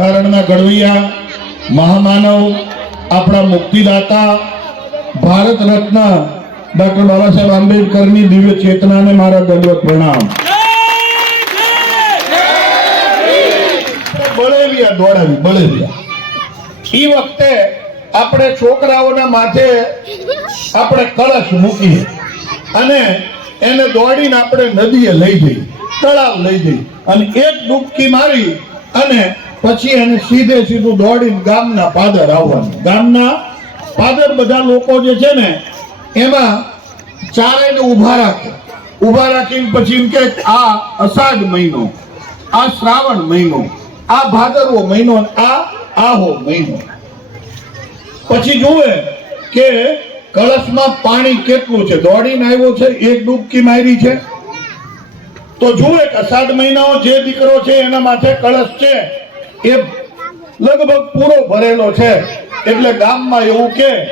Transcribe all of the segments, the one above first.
બંધારણના ઘડવૈયા, મહામાનવ, આપણા મુક્તિદાતા, ભારત રત્ન ડોક્ટર બાબા સાહેબ આંબેડકરની દિવ્ય ચેતનાને મારા દંડવત પ્રણામ. બળેલિયા દોડાવી, બળેલિયા. એ વખતે આપણે છોકરાઓના માથે આપણે કળશ મૂકીએ અને એને દોડીને આપણે નદીએ લઈ જઈએ, તળાવ લઈ જઈએ. અને એક ડૂબકી મારી અને પછી એને સીધે સીધું દોડીને ગામના પાદર આવવાનું. ગામના પાદર બધા લોકો જે છે ને, એમાં ચારેયને ઊભા રાખે. ઊભા રાખીને પછી કે આ અષાઢ મહિનો, આ શ્રાવણ મહિનો, આ ભાદરવો મહિનો આ આહો મહિનો. પછી જુએ કે કળશમાં પાણી કેટલું છે? દોડીને આવ્યો છે, એક ડૂબકી મારી છે. તો જુએ અષાઢ મહિનાઓ જે દીકરો છે એના માથે કળશ છે. એ લગભગ પૂરો ભરેલો છે. એટલે ગામમાં એવું કે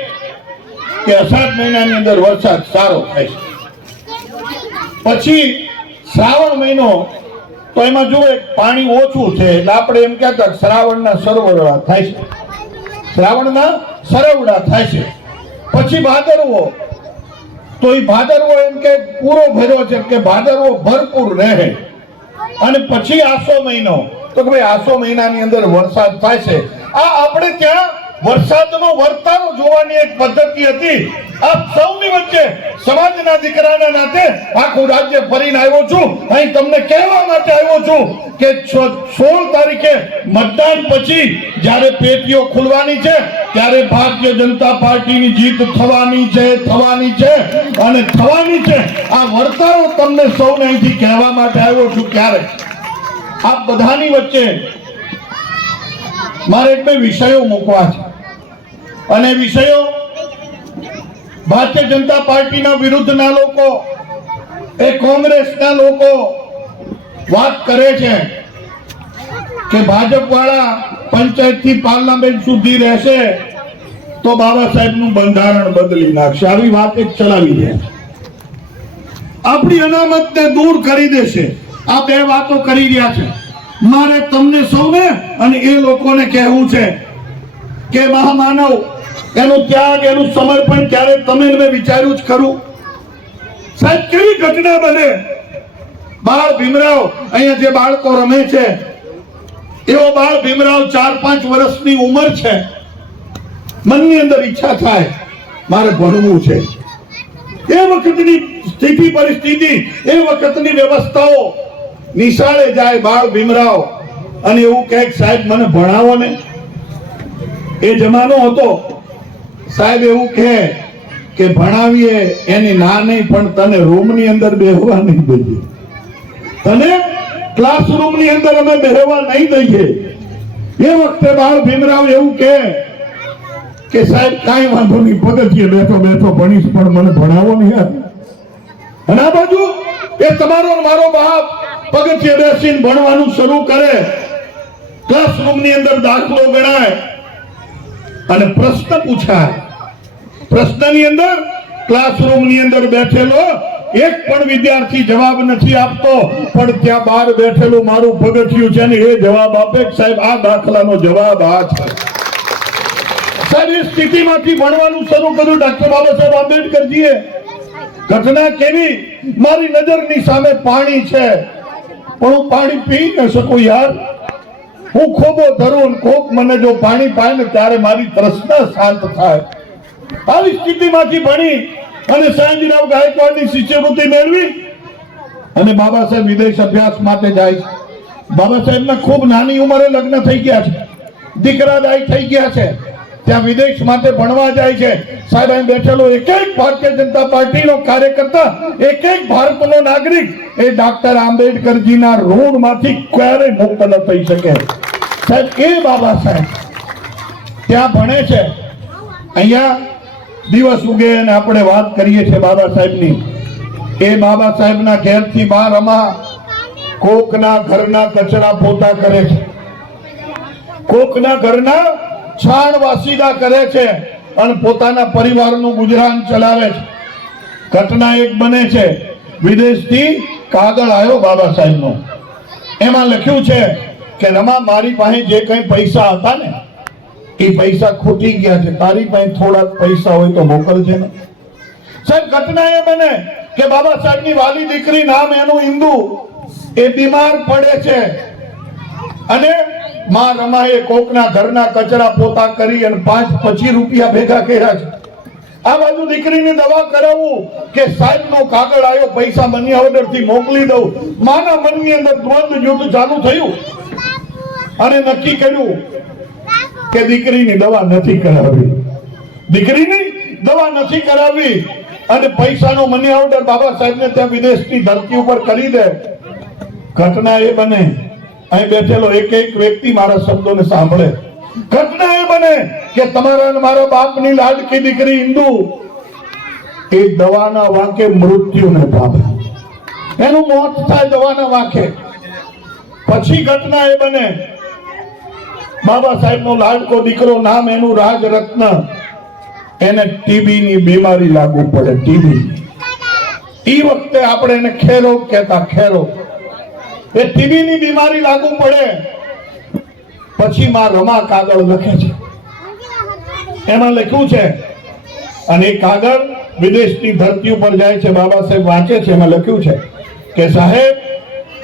કે અષાઢ મહિનાની અંદર વરસાદ સારો થાય છે. પછી શ્રાવણ મહિનો, તો એમાં જુઓ પાણી ઓછું છે, એટલે આપણે એમ કહેતા શ્રાવણના સરોવરા થાય છે. શ્રાવણના સરવડા થાય છે. પછી ભાદરવો, તો એ ભાદરવો એમ કે પૂરો ભર્યો છે કે ભાદરવો ભરપૂર રહે. અને પછી આસો મહિનો તો કે ભાઈ આસો મહિનાની અંદર વરસાદ થાય છે. આ આપણે ત્યાં વરસાદનો વર્તારો જોવાની એક પદ્ધતિ હતી. આપ સૌની વચ્ચે, સમાજના દીકરાના નાતે આખું રાજ્ય ફરીને આવ્યો છું. અહીં તમને કહેવા માટે આવ્યો છું કે સોળ તારીખે મતદાન પછી જ્યારે પેટીઓ ખુલવાની છે, ત્યારે ભારતીય જનતા પાર્ટીની જીત થવાની છે થવાની છે. અને થવાની છે. આ વર્તારો તમને સૌને અહીંથી કહેવા માટે આવ્યો છું ક્યારે? આપ બધાની વચ્ચે મારે બે વિષયો મૂકવા છે. અને વિષયો ભારતીય જનતા પાર્ટીના વિરુદ્ધના લોકો, એ કોંગ્રેસના લોકો વાત કરે છે કે ભાજપ વાળા પંચાયતથી પાર્લામેન્ટ સુધી રહેશે તો બાબા સાહેબનું બંધારણ બદલી નાખશે. આવી વાત એક ચલાવી છે. આપણી અનામતને દૂર કરી દેશે. આ બે વાતો કરી રહ્યા છે. મારે તમને સૌને અને એ લોકોને કહેવું છે કે મહામાનવ, એનું ત્યાગ, એનું સમર્પણ ત્યારે તમે વિચાર્યું જ ખરું? સાહેબ, કેવી ઘટના બને? બાળ ભીમરાવ, અહીંયા જે બાળકો રમે છે, એવો બાળ ભીમરાવ ચાર પાંચ વર્ષની ઉંમર છે. મનની અંદર ઈચ્છા થાય, મારે ભણવું છે. એ વખતની સ્થિતિ, પરિસ્થિતિ, એ વખતની વ્યવસ્થાઓ નિશાળે જાય બાળ ભીમરાવ. અને એવું કહે સાહેબ મને ભણાવો ને. એ જમાનો હતો. સાહેબ એવું કહે કે ભણાવીએ એની ના નહીં, પણ તને રૂમની અંદર બેહવા નહીં દઈએ. તને ક્લાસરૂમની અંદર અમે બેહવા નહીં દઈએ. એ વખતે બાળ ભીમરાવ એવું કહે કે સાહેબ, કાંઈ વાંધો નહીં, પગથિયે બેઠો બેઠો, ભણીશ, પણ મને ભણાવો નહીં અને આ બાજુ, એ તમારો મારો બાપ પગથિયે બેસીને ભણવાનું શરૂ કરે, ક્લાસરૂમની અંદર દાખલો ગણાય અને પ્રશ્ન પૂછાય. પ્રશ્નની અંદર ક્લાસરૂમની અંદર બેઠેલો, એક પણ વિદ્યાર્થી જવાબ નથી આપતો, પણ ત્યાં બહાર બેઠેલું મારું પગથિયું છે ને એ જવાબ આપે સાહેબ, આ દાખલાનો જવાબ આ છે. સાહેબ, એ સ્થિતિમાંથી ભણવાનું શરૂ કર્યું, ડોક્ટર બાબા સાહેબ આંબેડકરજીએ. ઘટના કેવી? મારી નજરની સામે પાણી છે. પણ હું પાણી પી ન શકું યાર. હું ખોબો ધરું કોક મને જો પાણી પાય ને ત્યારે મારી તૃષ્ણા શાંત થાય. આવી સ્થિતિમાંથી ભણી અને સાંજરાવ ગાયકવાડની શિષ્યવૃત્તિ મેળવી અને બાબા સાહેબ વિદેશ અભ્યાસ માટે જાય છે. બાબા સાહેબના ખૂબ નાની ઉંમરે લગ્ન થઈ ગયા છે. દીકરા દાય થઈ ગયા છે. ત્યાં વિદેશ માટે ભણવા જાય છે. સાહેબ, અહીં બેઠેલો એક એક ભારતીય જનતા પાર્ટીનો કાર્યકર્તા એક એક ભારતનો નાગરિક, એ ડોક્ટર આંબેડકરજીના ઋણમાંથી ક્યારે મુક્ત ન થઈ શકે? સાહેબ, એ બાબા સાહેબ, ત્યાં ભણે છે. અહીંયા દિવસ ઉગે અને આપણે વાત કરીએ છીએ બાબા સાહેબની. એ બાબા સાહેબના ઘેરથી બહાર અમા કોકના ઘરના કચરા પોતા કરે છે. કોકના ઘરના છાણ વાસીદા કરે છે અને પોતાના પરિવારનું ગુજરાન ચલાવે છે. ઘટના એક બને છે. વિદેશથી કાગળ આવ્યો બાબા સાહેબનો. એમાં લખ્યું છે કે રમા, મારી પાસે જે કંઈ પૈસા હતા ને, એ પૈસા ખૂટી ગયા છે. તારી પાસે થોડાક પૈસા હોય તો મોકલજે ને. સાહેબ, ઘટના એ બને કે બાબા સાહેબની વાલી દીકરી નામ એનું હિન્દુ એ બીમાર પડે છે. અને માં રમાએ કોકના ઘરના કચરા પોતા કરી અને પાંચ પચીસ રૂપિયા ભેગા કર્યા છે. આ બાજુ દીકરીને દવા કરાવવું કે સાહેબ નો કાગળ આવ્યો પૈસા મની ઓર્ડરથી મોકલી દઉં. માના મનની અંદર દ્વંદ યુદ્ધ ચાલુ થયું. અને નક્કી કર્યું કે દીકરીની દવા નથી કરાવવી દીકરીની દવા નથી કરાવવી અને પૈસાનો મની ઓર્ડર બાબા સાહેબને ત્યાં વિદેશની ધરતી ઉપર કરી દે. ઘટના એ બને. અહીં બેઠેલો એક એક વ્યક્તિ મારા શબ્દોને સાંભળે. ઘટના એ બને કે તમારા અને મારા બાપની લાડકી દીકરી હિન્દુ, એ દવાના વાંકે મૃત્યુને પામે. એનું મોત થાય દવાના વાંકે. પછી ઘટના એ બને બાબા સાહેબનો લાડકો દીકરો નામ એનું રાજ રત્ન એને ટીબી ની બીમારી લાગુ પડે, ટીબી. ઈ વખતે આપણે એને ખેરો કહેતા, ખેરો. એ ટીબી ની બીમારી લાગુ પડે, પછી માં રમા કાગળ લખે છે. એમાં લખ્યું છે, અને એ કાગળ વિદેશની ધરતી ઉપર જાય છે. બાબા સાહેબ વાંચે છે, એમાં લખ્યું છે કે, સાહેબ,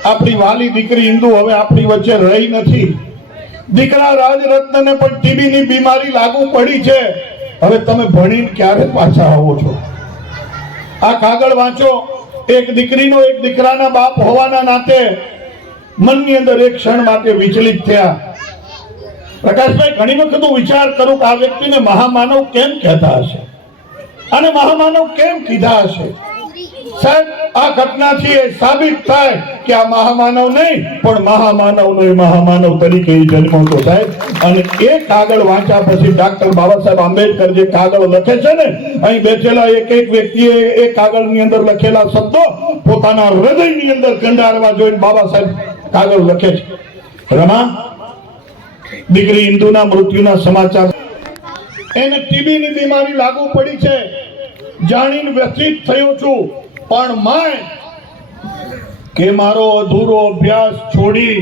આપણી વાલી દીકરી હિન્દુ, હવે આપણી વચ્ચે રહી નથી. દીકરા રાજરત્નને પણ ટીબી ની બીમારી લાગુ પડી છે. હવે તમે ભણીને ક્યારે પાછા આવો છો? આ કાગળ વાંચો. એક દીકરીનો એક દીકરાના બાપ હોવાના નાતે મનની અંદર એક ક્ષણ માટે વિચલિત થયા. પ્રકાશભાઈ, ઘણી વખત હું વિચાર કરું કે આ વ્યક્તિને મહામાનવ કેમ કહેતા હશે? અને મહામાનવ કેમ કીધા હશે? સાહેબ, આ ઘટનાથી એ સાબિત થાય કે આ મહામાનવ નહીં, પણ મહામાનવનો એ મહામાનવ તરીકે એ જન્મો તો સાહેબ અને એ કાગળ વાંચ્યા પછી ડાક્ટર બાબા સાહેબ આંબેડકર જે કાગળ લખે છે ને, અહીં બેઠેલા એક એક વ્યક્તિએ એ કાગળની અંદર લખેલા શબ્દો પોતાના હૃદયની અંદર કંડારવા જોઈને બાબા સાહેબ કાગળ લખે છે. રમા, દીકરી ઇન્દુના મૃત્યુના સમાચાર. એને ટીબી ની બીમારી લાગુ પડી છે. જાણીને વ્યથિત થયો છું. પણ માય, કે મારો અધૂરો અભ્યાસ છોડી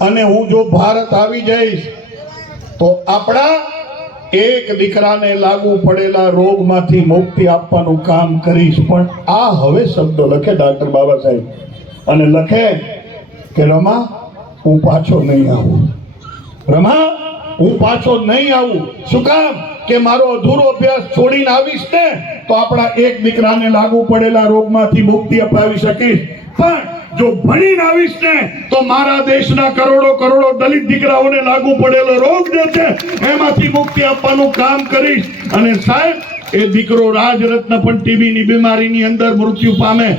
અને હું જો ભારત આવી જઈશ, તો આપણા એક દીકરાને લાગુ પડેલા રોગમાંથી મુક્તિ આપવાનું કામ કરીશ. પણ આ હવે શબ્દો લખે ડાક્ટર બાબા સાહેબ. અને લખે કે રમા, હું પાછો નહીં આવું. રમા, હું પાછો નહીં આવું. શું કામ? કે મારો અધૂરો અભ્યાસ છોડીને આવીશ ને, તો આપણા એક દીકરાને લાગુ પડેલા રોગમાંથી મુક્તિ અપાવી શકીશ. પણ જો ભણીને આવીશ ને, તો મારા દેશના કરોડો કરોડો દલિત દીકરાઓને લાગુ પડેલો રોગ જે છે, એમાંથી મુક્તિ આપવાનું કામ કરીશ. અને સાહેબ, એ દીકરો રાજરત્ન પણ ટીબીની બીમારીની અંદર મૃત્યુ પામે.